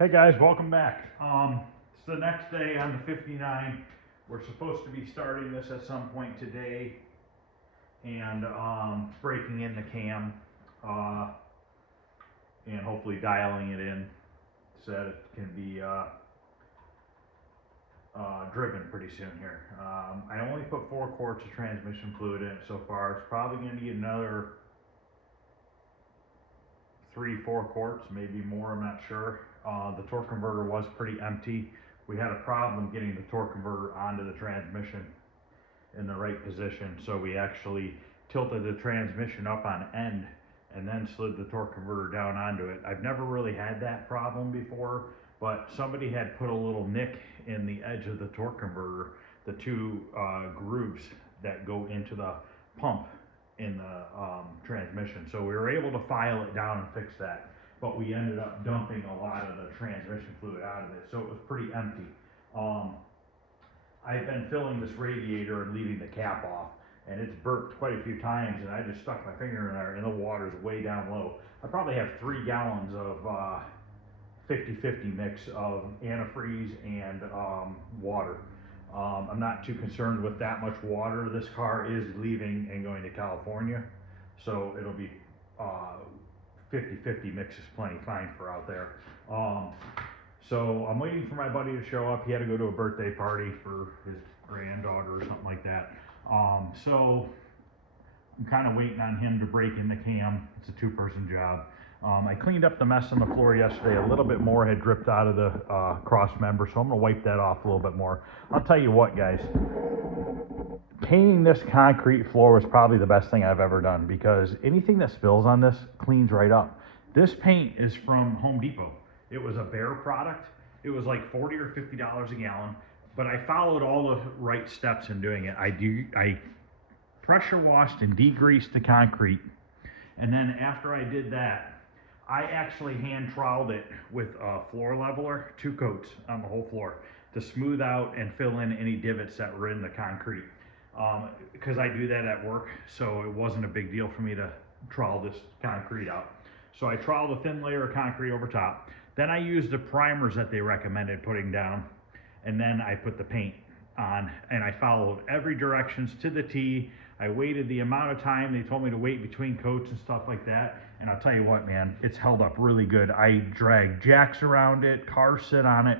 Hey guys, welcome back. It's the next day on the 59. We're supposed to be starting this at some point today and breaking in the cam and hopefully dialing it in so that it can be driven pretty soon here. I only put 4 quarts of transmission fluid in it so far. It's probably going to need another 3-4 quarts, maybe more, I'm not sure. The torque converter was pretty empty. We had a problem getting the torque converter onto the transmission in the right position, so we actually tilted the transmission up on end and then slid the torque converter down onto it. I've never really had that problem before, but somebody had put a little nick in the edge of the torque converter, the 2 grooves that go into the pump in the transmission. So we were able to file it down and fix that, but we ended up dumping a lot of the transmission fluid out of it, so it was pretty empty. I've been filling this radiator and leaving the cap off, and it's burped quite a few times, and I just stuck my finger in there and the water's way down low. I probably have 3 gallons of 50-50 mix of antifreeze and water. I'm not too concerned with that much water. This car is leaving and going to California, so it'll be 50-50 mix is plenty fine for out there. So I'm waiting for my buddy to show up. He had to go to a birthday party for his granddaughter or something like that. So I'm kind of waiting on him to break in the cam. It's a 2-person job. I cleaned up the mess on the floor yesterday. A little bit more had dripped out of the cross member, so I'm going to wipe that off a little bit more. I'll tell you what, guys, painting this concrete floor was probably the best thing I've ever done, because anything that spills on this cleans right up. This paint is from Home Depot. It was a Behr product. It was like $40 or $50 a gallon, but I followed all the right steps in doing it. I pressure washed and degreased the concrete, and then after I did that, I actually hand troweled it with a floor leveler, 2 coats on the whole floor, to smooth out and fill in any divots that were in the concrete. Because I do that at work, so it wasn't a big deal for me to trowel this concrete out. So I troweled a thin layer of concrete over top. Then I used the primers that they recommended putting down, and then I put the paint on, and I followed every directions to the T. I waited the amount of time they told me to wait between coats and stuff like that, and I'll tell you what, man, it's held up really good. I drag jacks around it, cars sit on it.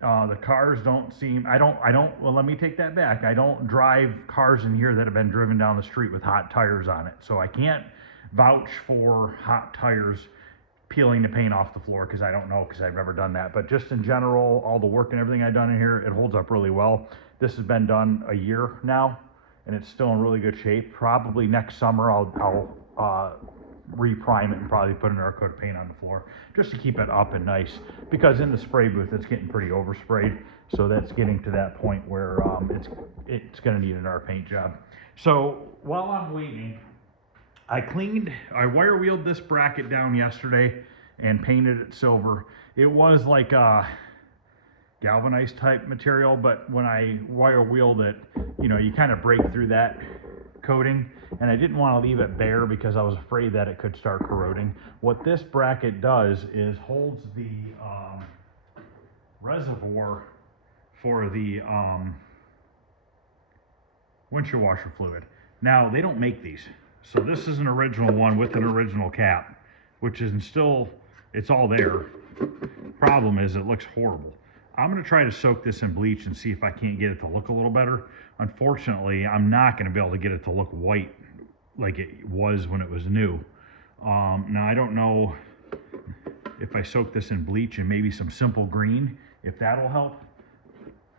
The cars don't seem, well, let me take that back. I don't drive cars in here that have been driven down the street with hot tires on it, so I can't vouch for hot tires peeling the paint off the floor, because I don't know, because I've never done that. But just in general, all the work and everything I've done in here, it holds up really well. This has been done a year now, and it's still in really good shape. Probably next summer I'll reprime it and probably put another coat of paint on the floor just to keep it up and nice, because in the spray booth it's getting pretty oversprayed, so that's getting to that point where it's going to need another paint job. So while I'm waiting, I wire wheeled this bracket down yesterday and painted it silver. It was like a galvanized type material, but when I wire wheeled it, you know, you kind of break through that coating, and I didn't want to leave it bare because I was afraid that it could start corroding. What this bracket does is holds the reservoir for the windshield washer fluid. Now, they don't make these, so this is an original one with an original cap, which is still, it's all there. Problem is, it looks horrible. I'm going to try to soak this in bleach and see if I can't get it to look a little better. Unfortunately, I'm not going to be able to get it to look white like it was when it was new. Now, I don't know if I soak this in bleach and maybe some simple green, if that'll help.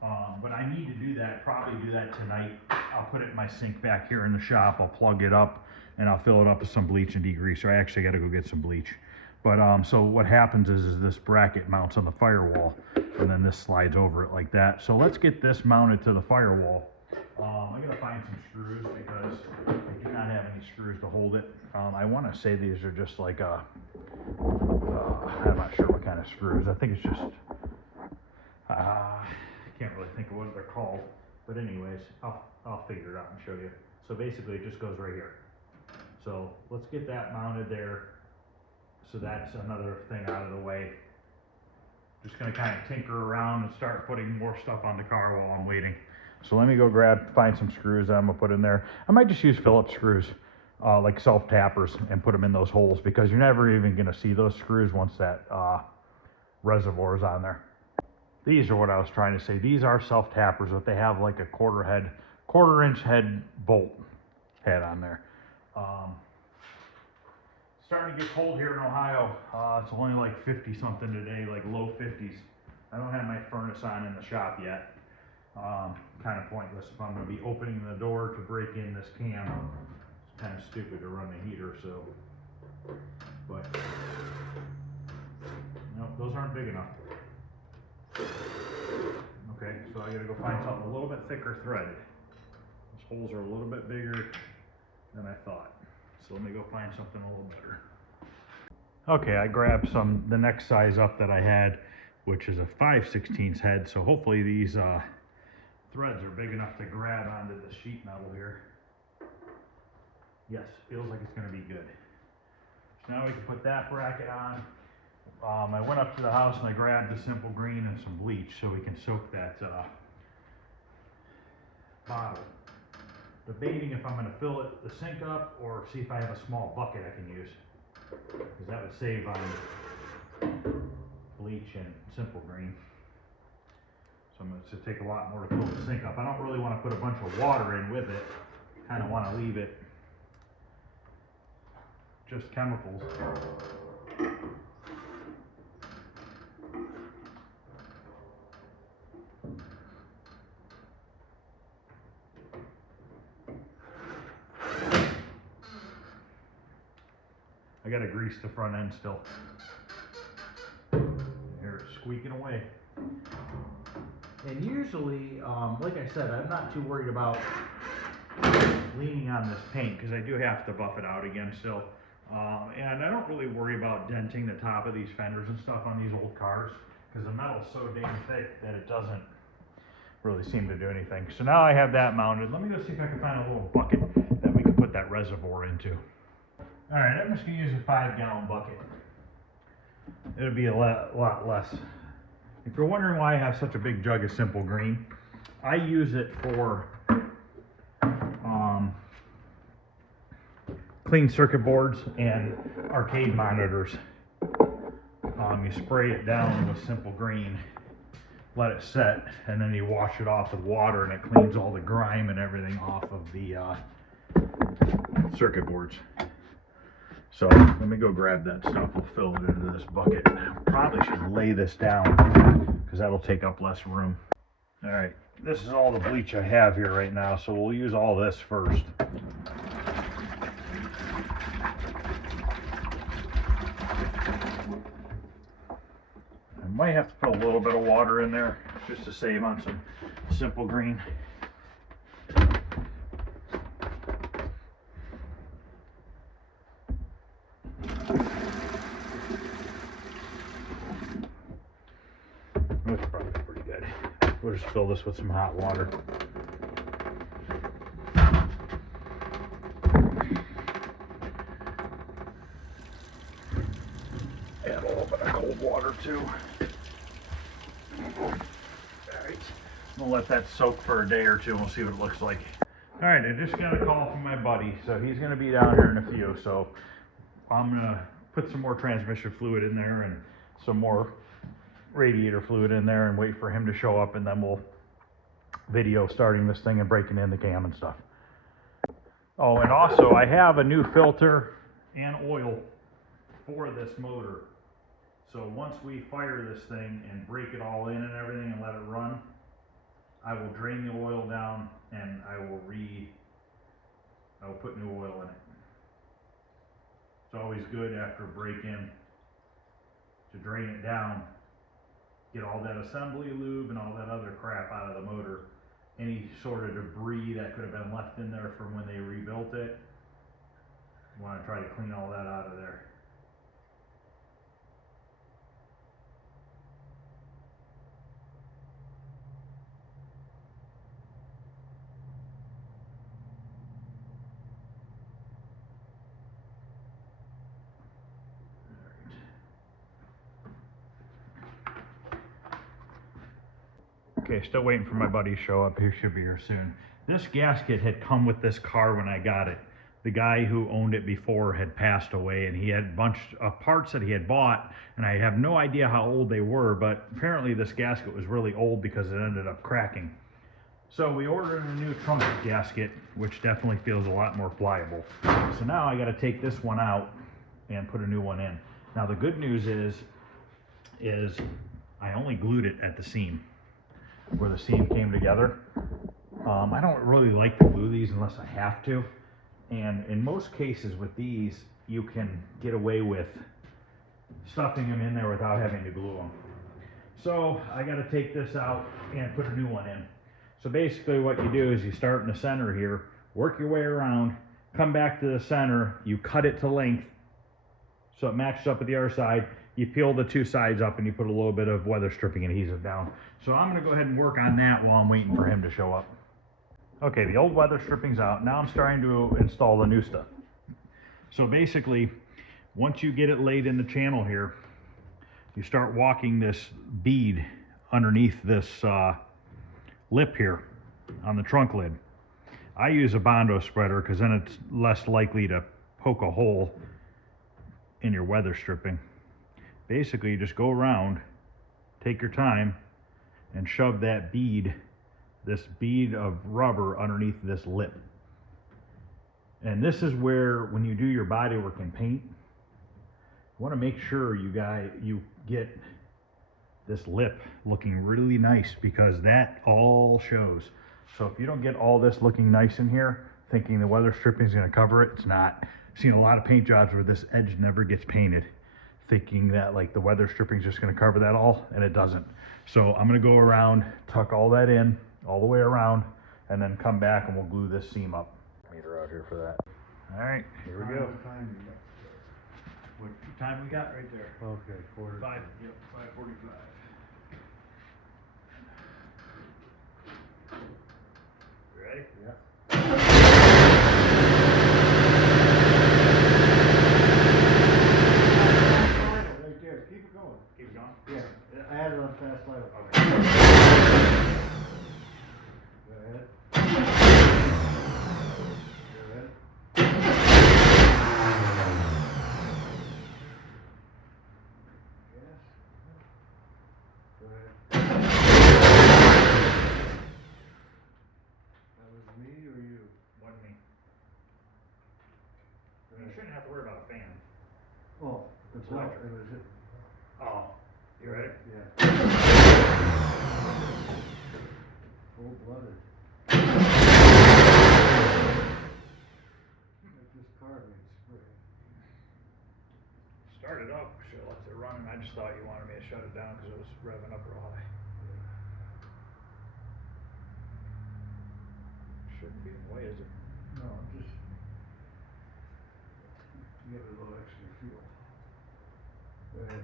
But I need to do that, probably do that tonight. I'll put it in my sink back here in the shop. I'll plug it up and I'll fill it up with some bleach and degreaser. I actually got to go get some bleach. But so what happens is this bracket mounts on the firewall, and then this slides over it like that. So let's get this mounted to the firewall. I'm gonna find some screws because I do not have any screws to hold it. I want to say these are just like I'm not sure what kind of screws. I think it's just can't really think of what they're called. But anyways, I'll figure it out and show you. So basically, it just goes right here. So let's get that mounted there. So that's another thing out of the way. Just gonna kind of tinker around and start putting more stuff on the car while I'm waiting. So let me go find some screws that I'm gonna put in there. I might just use Phillips screws, like self-tappers, and put them in those holes, because you're never even gonna see those screws once that reservoir is on there. These are what I was trying to say. These are self-tappers, but they have like a quarter-inch head bolt head on there. Starting to get cold here in Ohio. It's only like 50 something today, like low 50s. I don't have my furnace on in the shop yet. Kind of pointless if I'm going to be opening the door to break in this cam. It's kind of stupid to run the heater, so. But no, those aren't big enough. Okay, so I got to go find something a little bit thicker thread. Those holes are a little bit bigger than I thought. So let me go find something a little better. Okay, I grabbed the next size up that I had, which is a 5/16 head. So hopefully these threads are big enough to grab onto the sheet metal here. Yes, feels like it's going to be good. So now we can put that bracket on. I went up to the house and I grabbed the simple green and some bleach so we can soak that bottle. Debating if I'm going to fill the sink up or see if I have a small bucket I can use, because that would save on bleach and simple green. So I'm going to take a lot more to fill the sink up. I don't really want to put a bunch of water in with it. Kind of want to leave it just chemicals. I gotta grease the front end still. Here it's squeaking away. And usually, like I said, I'm not too worried about leaning on this paint, because I do have to buff it out again still. And I don't really worry about denting the top of these fenders and stuff on these old cars, because the metal's so damn thick that it doesn't really seem to do anything. So now I have that mounted. Let me go see if I can find a little bucket that we can put that reservoir into. All right, I'm just gonna use a 5-gallon bucket. It'll be a lot less. If you're wondering why I have such a big jug of simple green, I use it for clean circuit boards and arcade monitors. You spray it down with simple green, let it set, and then you wash it off with water, and it cleans all the grime and everything off of the circuit boards. So let me go grab that stuff. We'll fill it into this bucket. Probably should lay this down, because that'll take up less room. All right, this is all the bleach I have here right now, so we'll use all this first. I might have to put a little bit of water in there just to save on some simple green. That's probably pretty good. We'll just fill this with some hot water. Add a little bit of cold water too. Alright, we'll let that soak for a day or two and we'll see what it looks like. Alright, I just got a call from my buddy, so he's going to be down here in a few, so I'm going to put some more transmission fluid in there and some more radiator fluid in there and wait for him to show up, and then we'll video starting this thing and breaking in the cam and stuff. Oh, and also I have a new filter and oil for this motor. So once we fire this thing and break it all in and everything and let it run, I will drain the oil down and I will put new oil in it. It's always good after a break-in to drain it down, get all that assembly lube and all that other crap out of the motor. Any sort of debris that could have been left in there from when they rebuilt it, you want to try to clean all that out of there. Okay, still waiting for my buddy to show up. He should be here soon. This gasket had come with this car when I got it. The guy who owned it before had passed away, and he had a bunch of parts that he had bought, and I have no idea how old they were, but apparently this gasket was really old because it ended up cracking. So we ordered a new trunk gasket, which definitely feels a lot more pliable. So now I got to take this one out and put a new one in. Now the good news is I only glued it at the seam, where the seam came together. I don't really like to glue these unless I have to. And in most cases with these, you can get away with stuffing them in there without having to glue them. So I got to take this out and put a new one in. So basically what you do is you start in the center here, work your way around, come back to the center, you cut it to length so it matches up with the other side. You peel the two sides up and you put a little bit of weather stripping adhesive down. So I'm going to go ahead and work on that while I'm waiting for him to show up. Okay, the old weather stripping's out. Now I'm starting to install the new stuff. So basically, once you get it laid in the channel here, you start walking this bead underneath this lip here on the trunk lid. I use a Bondo spreader because then it's less likely to poke a hole in your weather stripping. Basically, you just go around, take your time, and shove that bead, this bead of rubber underneath this lip. And this is where, when you do your body work and paint, you want to make sure you get this lip looking really nice, because that all shows. So if you don't get all this looking nice in here, thinking the weather stripping is going to cover it, it's not. I've seen a lot of paint jobs where this edge never gets painted, thinking that like the weather stripping is just going to cover that all, and it doesn't. So I'm going to go around, tuck all that in all the way around, and then come back and we'll glue this seam up. Meter out here for that. All right, here we go. What time we got right there? Okay, quarter. 5, yep, 5:45. You ready? Yeah. Right there, keep it going. Keep it going? Yeah, I had it on fast light. Okay. Go ahead. Go ahead. Yes. Go ahead. That was me or you? Wasn't me. Go You ahead. shouldn't have to worry about a fan. Oh, it's not, it was it. Oh, you ready? Yeah. Full-blooded. Like this car needs spray. Start it up, should have left it running. I just thought you wanted me to shut it down because it was revving up real high. Shouldn't be in the way, is it? No, just give it a little extra fuel. Go ahead.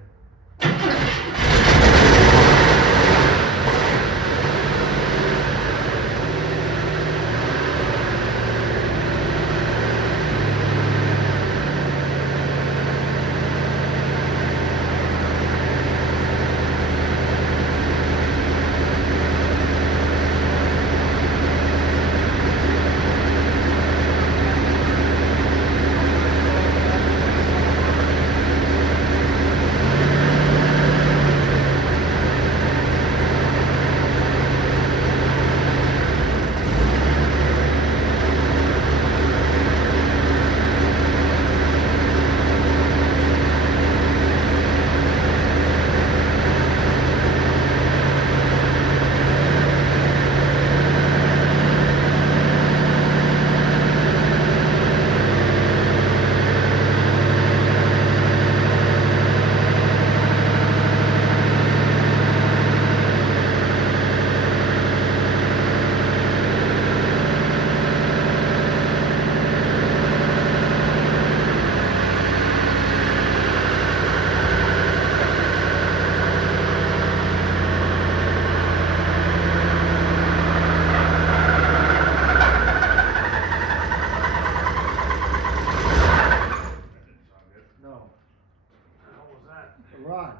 How was that? Rod,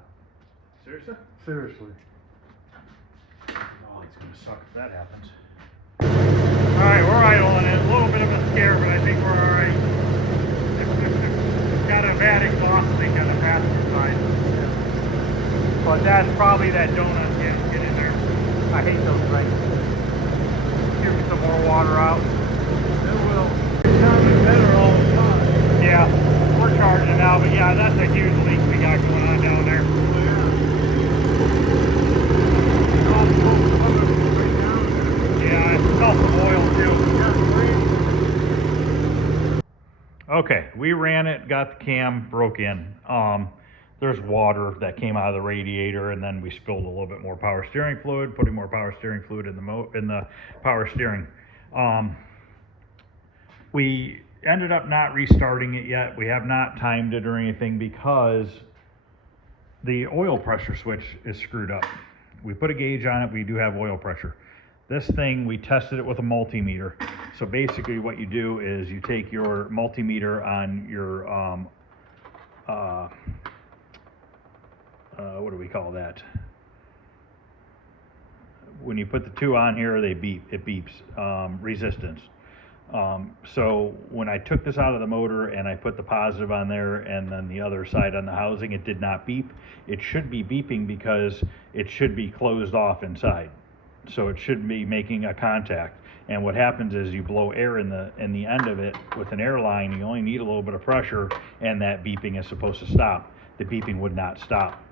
Seriously? seriously. No, It's gonna suck if that happens. Alright, we're idling it. A little bit of a scare, but I think we're alright. Got a bad exhaust leak on the passenger side. But that's probably that donut get in there. I hate those things. Give me some more water out. It will. It's sounding better all the time. Yeah, we're charging now, but yeah, that's a huge leak we got going on down there. Yeah, I smell some oil too. Okay, we ran it, got the cam, broke in. There's water that came out of the radiator, and then we spilled a little bit more power steering fluid, putting more power steering fluid in the power steering. We ended up not restarting it yet. We have not timed it or anything because the oil pressure switch is screwed up. We put a gauge on it, we do have oil pressure. This thing, we tested it with a multimeter. So basically what you do is you take your multimeter on your, what do we call that? When you put the two on here, they beep, it beeps, resistance. So when I took this out of the motor and I put the positive on there and then the other side on the housing, it did not beep. It should be beeping because it should be closed off inside. So it should be making a contact. And what happens is you blow air in the end of it with an air line. You only need a little bit of pressure, and that beeping is supposed to stop. The beeping would not stop,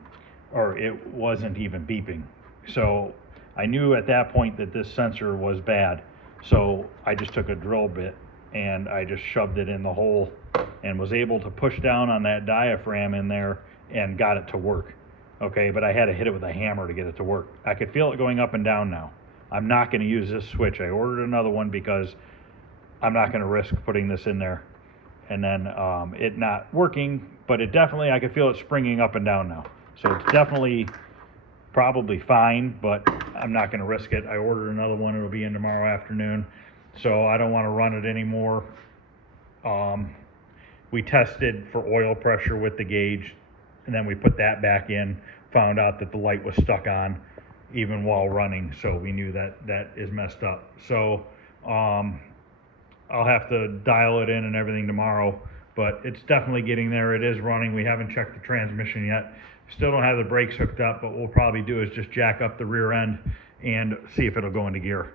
or it wasn't even beeping. So I knew at that point that this sensor was bad. So I just took a drill bit and I just shoved it in the hole and was able to push down on that diaphragm in there and got it to work. Okay, but I had to hit it with a hammer to get it to work. I could feel it going up and down now. I'm not going to use this switch. I ordered another one because I'm not going to risk putting this in there and then it not working, but it definitely, I could feel it springing up and down now. So it's definitely probably fine, but I'm not going to risk it. I ordered another one. It'll be in tomorrow afternoon, so I don't want to run it anymore. We tested for oil pressure with the gauge, and then we put that back in, found out that the light was stuck on even while running, so we knew that that is messed up. So I'll have to dial it in and everything tomorrow, but it's definitely getting there. It is running. We haven't checked the transmission yet. Still don't have the brakes hooked up, but what we'll probably do is just jack up the rear end and see if it'll go into gear.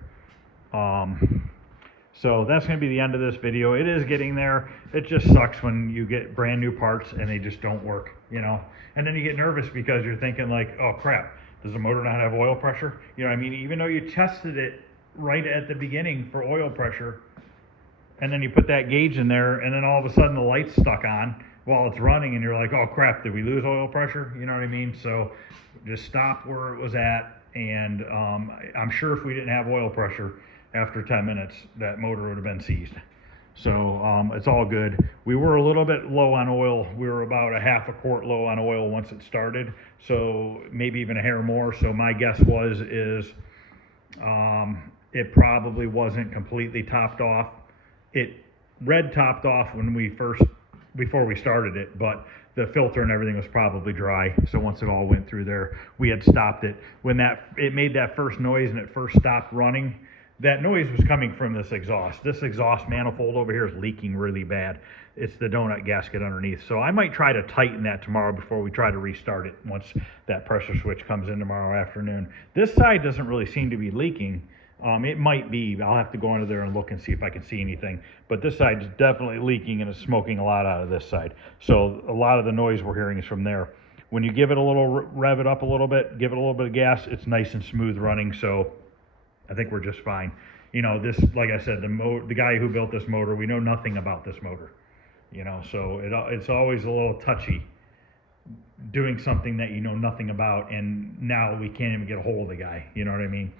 So that's going to be the end of this video. It is getting there. It just sucks when you get brand new parts and they just don't work, you know? And then you get nervous because you're thinking like, oh crap, does the motor not have oil pressure? You know what I mean? Even though you tested it right at the beginning for oil pressure, and then you put that gauge in there, and then all of a sudden the light's stuck on while it's running, and you're like, oh crap, did we lose oil pressure? You know what I mean? So just stop where it was at, and I'm sure if we didn't have oil pressure after 10 minutes, that motor would have been seized. So it's all good. We were a little bit low on oil. We were about a half a quart low on oil once it started, so maybe even a hair more. So my guess is it probably wasn't completely topped off. It read topped off when before we started it, but the filter and everything was probably dry. So once it all went through there, we had stopped it. When it made that first noise and it first stopped running, that noise was coming from this exhaust. This exhaust manifold over here is leaking really bad. It's the donut gasket underneath. So I might try to tighten that tomorrow before we try to restart it once that pressure switch comes in tomorrow afternoon. This side doesn't really seem to be leaking. It might be. I'll have to go under there and look and see if I can see anything. But this side is definitely leaking and it's smoking a lot out of this side. So a lot of the noise we're hearing is from there. When you give it a little, rev it up a little bit, give it a little bit of gas, it's nice and smooth running. So I think we're just fine. You know, this, like I said, the guy who built this motor, we know nothing about this motor. You know, so it's always a little touchy doing something that you know nothing about, and now we can't even get a hold of the guy. You know what I mean?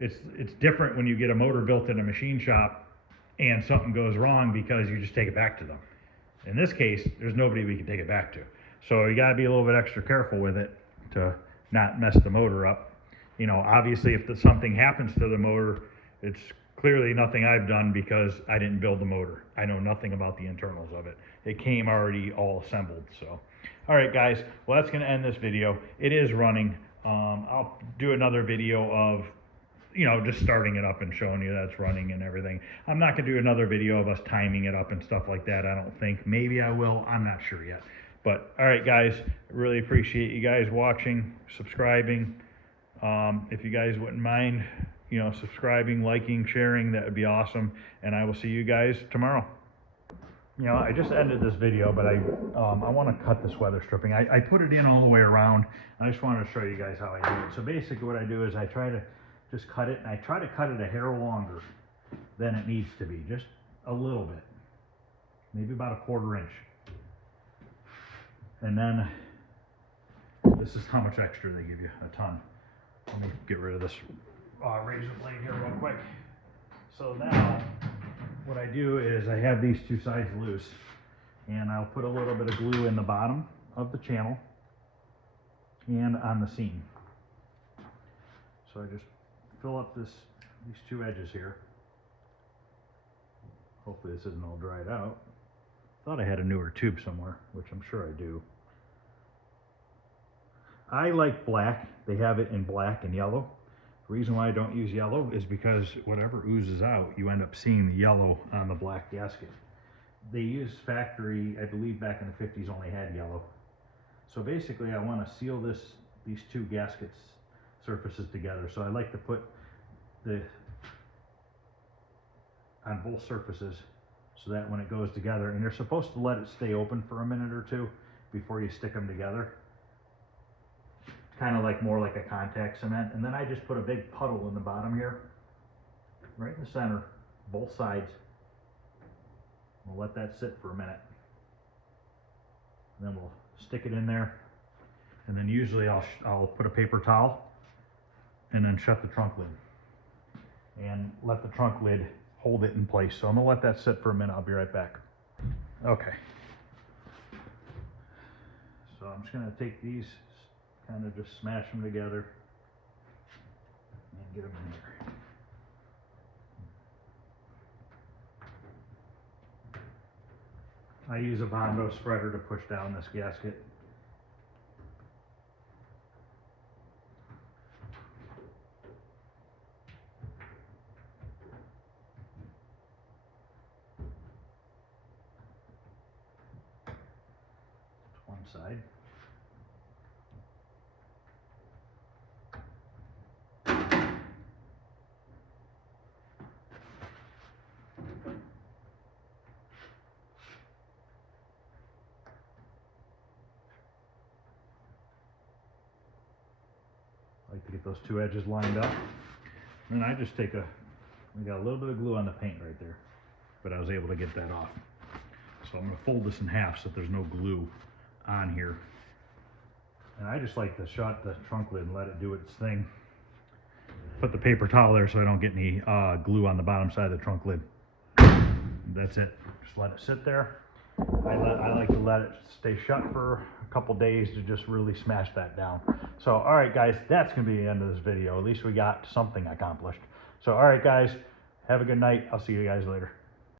It's different when you get a motor built in a machine shop and something goes wrong because you just take it back to them. In this case, there's nobody we can take it back to. So you gotta be a little bit extra careful with it to not mess the motor up. You know, obviously if something happens to the motor, it's clearly nothing I've done because I didn't build the motor. I know nothing about the internals of it. It came already all assembled, so. All right, guys, well, that's gonna end this video. It is running. I'll do another video of you know, just starting it up and showing you that's running and everything. I'm not gonna do another video of us timing it up and stuff like that, I don't think. Maybe I will, I'm not sure yet. But all right, guys, really appreciate you guys watching, subscribing. If you guys wouldn't mind, you know, subscribing, liking, sharing, that would be awesome. And I will see you guys tomorrow. You know, I just ended this video, but I want to cut this weather stripping. I put it in all the way around. I just wanted to show you guys how I do it. So basically what I do is I try to just cut it, and I try to cut it a hair longer than it needs to be, just a little bit, maybe about a 1/4 inch. And then this is how much extra they give you, a ton. Let me get rid of this razor blade here real quick. So now what I do is I have these two sides loose, and I'll put a little bit of glue in the bottom of the channel and on the seam. So I just fill up these two edges here. Hopefully this isn't all dried out. Thought I had a newer tube somewhere, which I'm sure I do. I like black. They have it in black and yellow. The reason why I don't use yellow is because whatever oozes out, you end up seeing the yellow on the black gasket. They use factory, I believe back in the 50s, only had yellow. So basically I want to seal these two gaskets surfaces together. So I like to put on both surfaces so that when it goes together, and you're supposed to let it stay open for a minute or two before you stick them together. Kind of like more like a contact cement. And then I just put a big puddle in the bottom here, right in the center, both sides. We'll let that sit for a minute. And then we'll stick it in there. And then usually I'll put a paper towel and then shut the trunk lid. And let the trunk lid hold it in place. So I'm gonna let that sit for a minute. I'll be right back. Okay. So I'm just gonna take these, kind of just smash them together and get them in here. I use a Bondo spreader to push down this gasket. One side. I like to get those two edges lined up. And then I just take we got a little bit of glue on the paint right there, but I was able to get that off. So I'm gonna fold this in half so that there's no glue on here. And I just like to shut the trunk lid and let it do its thing. Put the paper towel there so I don't get any glue on the bottom side of the trunk lid. That's it. Just let it sit there. I like to let it stay shut for a couple days to just really smash that down. So, all right, guys, that's going to be the end of this video. At least we got something accomplished. So, all right, guys, have a good night. I'll see you guys later.